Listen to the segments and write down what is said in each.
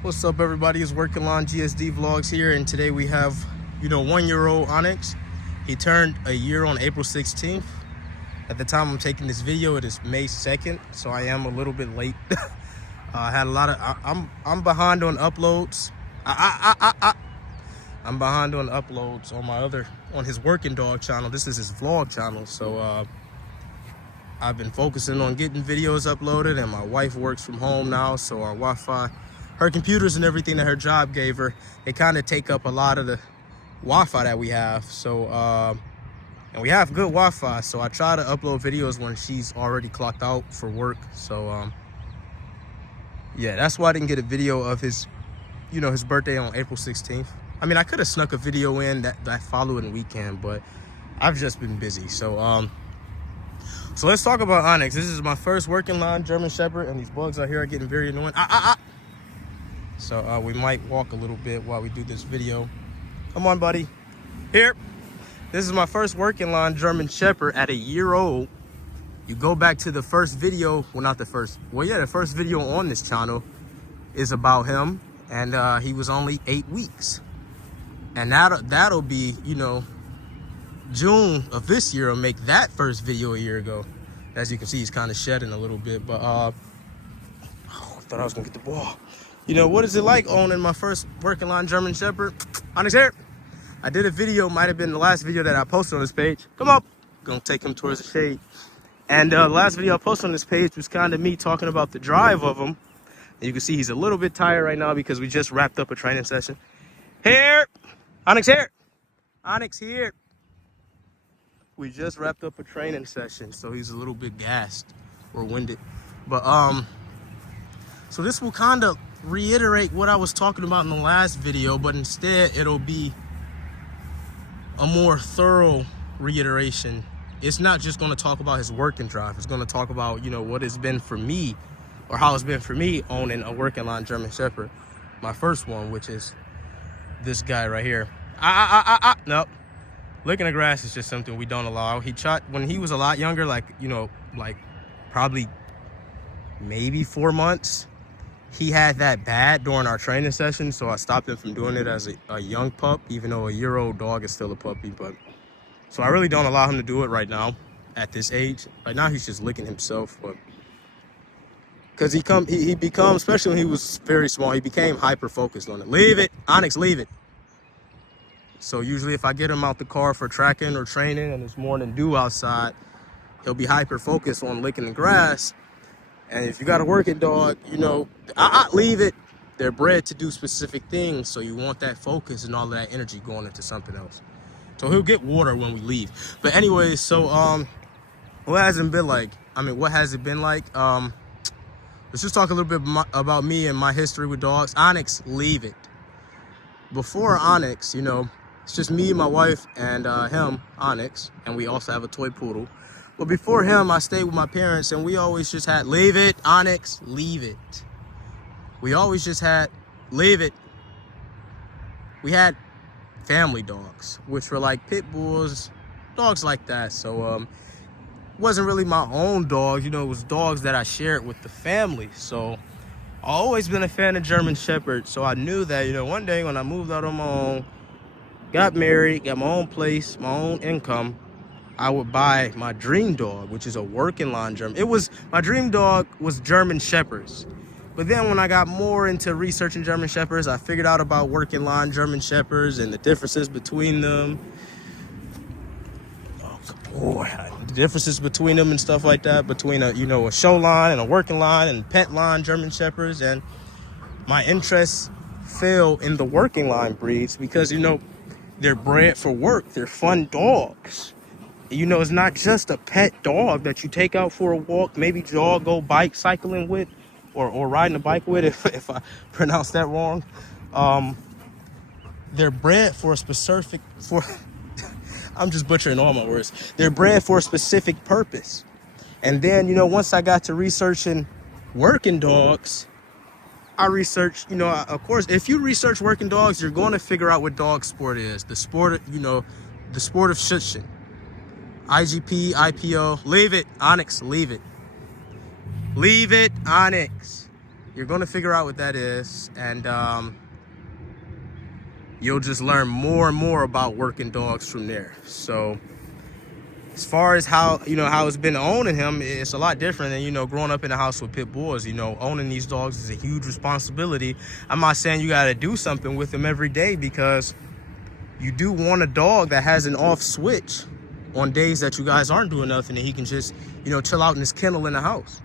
What's up, everybody? It's Working Line GSD Vlogs here, and today we have, 1-year-old Onyx. He turned a year on April 16th. At the time I'm taking this video, it is May 2nd, so I am a little bit late. I had a lot of, I'm behind on uploads. I'm behind on uploads on his working dog channel. This is his vlog channel, so I've been focusing on getting videos uploaded, and my wife works from home now, so our Wi-Fi, her computers and everything that her job gave her, they kind of take up a lot of the Wi-Fi that we have. So, and we have good Wi-Fi, so I try to upload videos when she's already clocked out for work. So, yeah, that's why I didn't get a video of his, his birthday on April 16th. I mean, I could have snuck a video in that following weekend, but I've just been busy. So, so let's talk about Onyx. This is my first working line German Shepherd, and these bugs out here are getting very annoying. So we might walk a little bit while we do this video. Come on, buddy. Here. This is my first working line German Shepherd at a year old. You go back to the first video, well, not the first, well, yeah, the first video on this channel is about him, and he was only 8 weeks. And that'll be, June of this year will make that first video a year ago. As you can see, he's kind of shedding a little bit, but I thought I was gonna get the ball. What is it like owning my first working line German Shepherd? Onyx here. I did a video, might have been the last video that I posted on this page. Come up. Gonna take him towards the shade. And the last video I posted on this page was kind of me talking about the drive of him. And you can see he's a little bit tired right now because we just wrapped up a training session. Here. Onyx here. Onyx here. We just wrapped up a training session, so he's a little bit gassed or winded. But so this will kind of reiterate what I was talking about in the last video, but instead it'll be a more thorough reiteration. It's not just going to talk about his working drive. It's going to talk about, what it's been for me, or how it's been for me owning a working line German Shepherd. My first one, which is this guy right here. Nope. Licking the grass is just something we don't allow. He tried when he was a lot younger, like probably maybe 4 months. He had that bad during our training session, so I stopped him from doing it as a young pup, even though a year-old dog is still a puppy. But so I really don't allow him to do it right now at this age. Right now he's just licking himself, but because he becomes, especially when he was very small, he became hyper focused on it. Leave it, Onyx, leave it. So usually if I get him out the car for tracking or training and it's more than dew outside, he'll be hyper focused on licking the grass. And if you got a working dog, leave it. They're bred to do specific things, so you want that focus and all that energy going into something else. So he'll get water when we leave. But anyways, so what has it been like? What has it been like? Let's just talk a little bit about me and my history with dogs. Onyx, leave it. Before Onyx, it's just me, my wife, and him, Onyx, and we also have a toy poodle. But before him, I stayed with my parents, and we always just had, leave it, Onyx, leave it. We always just had, leave it. We had family dogs, which were like pit bulls, dogs like that. So it wasn't really my own dogs, it was dogs that I shared with the family. So I always been a fan of German Shepherd. So I knew that, one day when I moved out on my own, got married, got my own place, my own income, I would buy my dream dog, which is a working line German. My dream dog was German Shepherds. But then when I got more into researching German Shepherds, I figured out about working line German Shepherds and the differences between them. Oh, boy. The differences between them and stuff like that, between a show line and a working line and pet line German Shepherds. And my interests fell in the working line breeds because, they're bred for work. They're fun dogs. It's not just a pet dog that you take out for a walk, maybe jog, go bike cycling with, or riding a bike with, if I pronounce that wrong. They're bred for a specific, I'm just butchering all my words. They're bred for a specific purpose. And then, once I got to researching working dogs, I researched, of course, if you research working dogs, you're going to figure out what dog sport is. The sport of schutzhund. IGP, IPO, leave it, Onyx, leave it. Leave it, Onyx. You're going to figure out what that is, and you'll just learn more and more about working dogs from there. So as far as how it's been owning him, it's a lot different than, growing up in a house with pit bulls. Owning these dogs is a huge responsibility. I'm not saying you got to do something with them every day, because you do want a dog that has an off switch on days that you guys aren't doing nothing, and he can just, chill out in his kennel in the house.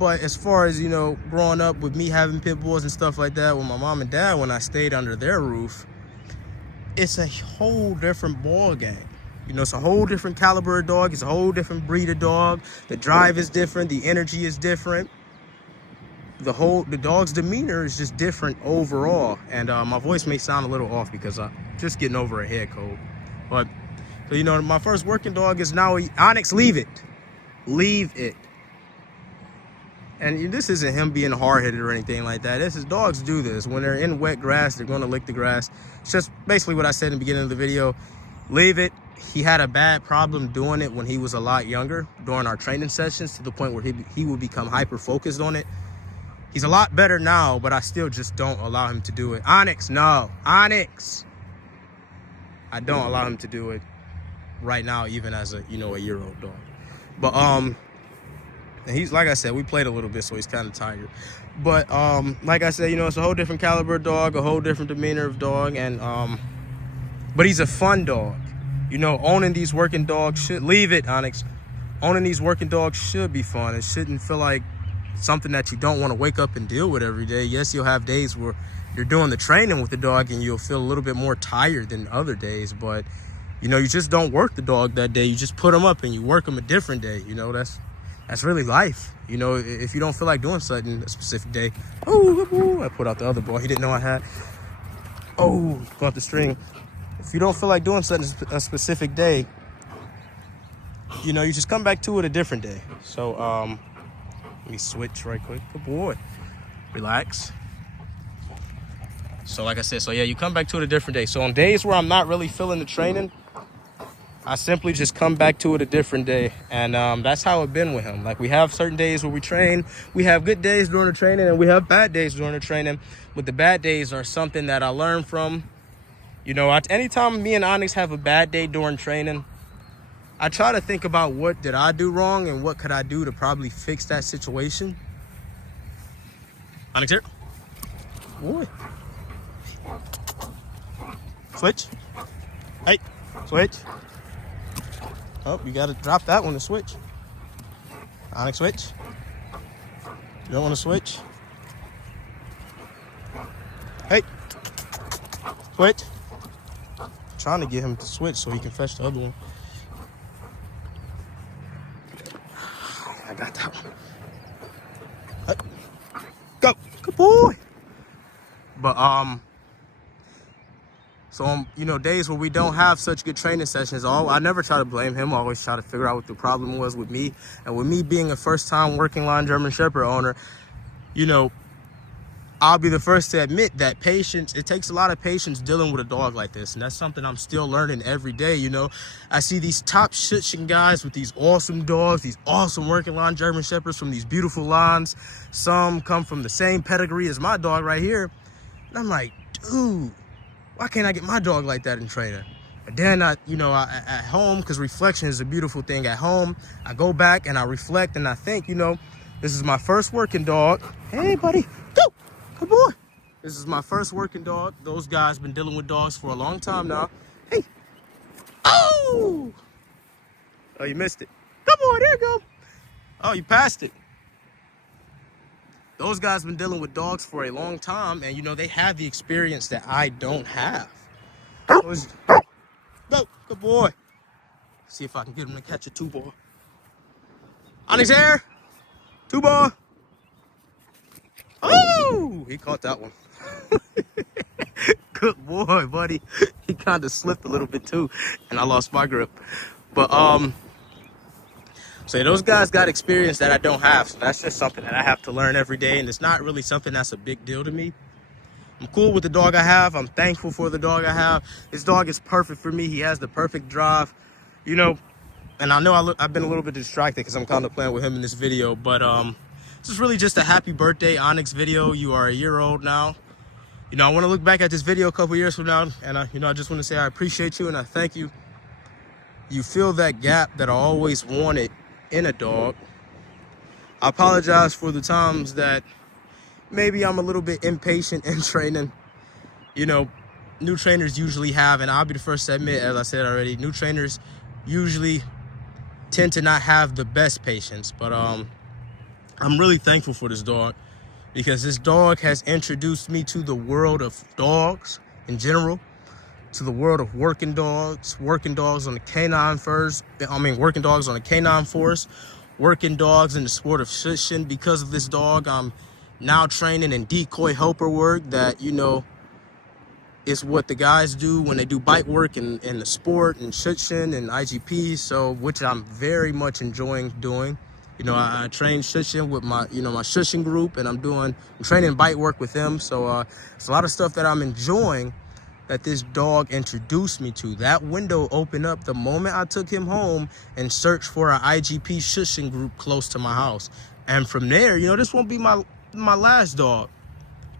But as far as, growing up with me having pit bulls and stuff like that with my mom and dad, when I stayed under their roof, it's a whole different ball game. It's a whole different caliber of dog. It's a whole different breed of dog. The drive is different. The energy is different. The dog's demeanor is just different overall. And my voice may sound a little off because I'm just getting over a head cold. But, so, my first working dog is now Onyx. Leave it. Leave it. And this isn't him being hard-headed or anything like that. Dogs do this. When they're in wet grass, they're going to lick the grass. It's just basically what I said in the beginning of the video. Leave it. He had a bad problem doing it when he was a lot younger during our training sessions, to the point where he would become hyper-focused on it. He's a lot better now, but I still just don't allow him to do it. Onyx, no. Onyx. I don't allow him to do it right now, even as a year-old dog. But and he's, like I said, we played a little bit, so he's kind of tired. But like I said, it's a whole different caliber of dog, a whole different demeanor of dog, and but he's a fun dog. Owning these working dogs should leave it, Onyx. Owning these working dogs should be fun. It shouldn't feel like something that you don't want to wake up and deal with every day. Yes, you'll have days where you're doing the training with the dog and you'll feel a little bit more tired than other days, but you just don't work the dog that day. You just put him up and you work him a different day. That's really life. If you don't feel like doing something a specific day. Oh, I put out the other ball. He didn't know I had. Oh, caught the string. If you don't feel like doing something a specific day, you just come back to it a different day. So let me switch right quick. Good boy. Relax. So like I said, you come back to it a different day. So on days where I'm not really feeling the training, I simply just come back to it a different day. And that's how it's been with him. Like, we have certain days where we train. We have good days during the training, and we have bad days during the training. But the bad days are something that I learn from. Anytime me and Onyx have a bad day during training, I try to think about what did I do wrong and what could I do to probably fix that situation. Onyx here. Boy. Switch. Hey, switch. Oh, you gotta drop that one to switch. Onyx, switch. You don't want to switch? Hey. Switch. I'm trying to get him to switch so he can fetch the other one. I got that one. Hey. Go. Good boy. But so on, days where we don't have such good training sessions, I never try to blame him. I always try to figure out what the problem was with me. And with me being a first-time working line German Shepherd owner, I'll be the first to admit that it takes a lot of patience dealing with a dog like this. And that's something I'm still learning every day. I see these top shitting guys with these awesome dogs, these awesome working line German Shepherds from these beautiful lines. Some come from the same pedigree as my dog right here. And I'm like, dude, why can't I get my dog like that in training? But then at home, because reflection is a beautiful thing at home, I go back and I reflect and I think, this is my first working dog. Hey, buddy, go, good boy. This is my first working dog. Those guys been dealing with dogs for a long time now. Hey, oh, you missed it. Good boy, there you go. Oh, you passed it. Those guys been dealing with dogs for a long time, and they have the experience that I don't have. Go, good boy. See if I can get him to catch a 2-ball. Onyx here, 2-ball. Oh, he caught that one. Good boy, buddy. He kind of slipped a little bit too, and I lost my grip. But so those guys got experience that I don't have. So that's just something that I have to learn every day. And it's not really something that's a big deal to me. I'm cool with the dog I have. I'm thankful for the dog I have. This dog is perfect for me. He has the perfect drive, and I know I've been a little bit distracted because I'm kind of playing with him in this video. But This is really just a happy birthday Onyx video. You are a year old now. You know, I want to look back at this video a couple years from now, and I just want to say I appreciate you and I thank you. You fill that gap that I always wanted in a dog. I apologize for the times that maybe I'm a little bit impatient in training. You know, new trainers usually have, and I'll be the first to admit, as I said already, new trainers usually tend to not have the best patience. But I'm really thankful for this dog, because this dog has introduced me to the world of dogs in general, to the world of working dogs on the canine first. Working dogs on the canine force, working dogs in the sport of shushing. Because of this dog, I'm now training in decoy helper work that, you know, is what the guys do when they do bite work in the sport and shushing and IGP. So, which I'm very much enjoying doing. You know, I train shushing with my, my shushing group, and I'm training bite work with them. So it's a lot of stuff that I'm enjoying that this dog introduced me to. That window opened up the moment I took him home and searched for an IGP shushing group close to my house. And from there, you know, this won't be my last dog.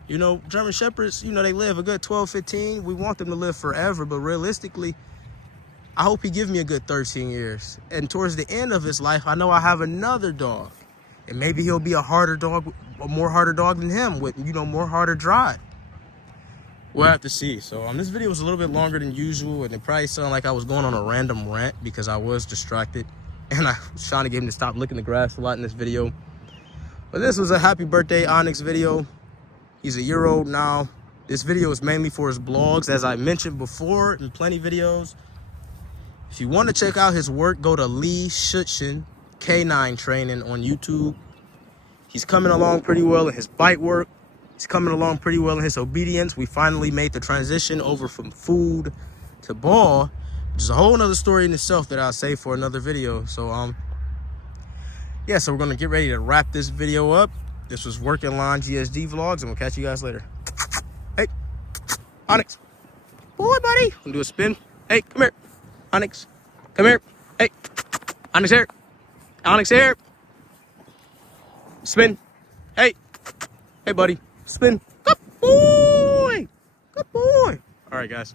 You know, German Shepherds, you know, they live a good 12, 15. We want them to live forever, but realistically, I hope he gives me a good 13 years. And towards the end of his life, I know I have another dog. And maybe he'll be a harder dog than him with, you know, more harder drive. We'll have to see. So this video was a little bit longer than usual, and it probably sounded like I was going on a random rant because I was distracted. And I was trying to get him to stop licking the grass a lot in this video. But this was a happy birthday Onyx video. He's a year old now. This video is mainly for his blogs, as I mentioned before in plenty videos. If you want to check out his work, go to Lee Schutzen Canine Training on YouTube. He's coming along pretty well in his bite work. He's coming along pretty well in his obedience. We finally made the transition over from food to ball, which is a whole nother story in itself that I'll save for another video. So, yeah, so we're going to get ready to wrap this video up. This was Working Line GSD Vlogs, and we'll catch you guys later. Hey, Onyx. Boy, buddy. I'm going to do a spin. Hey, come here. Onyx. Come here. Hey. Onyx here. Onyx here. Spin. Hey. Hey, buddy. Spin. Good boy. Good boy. All right, guys.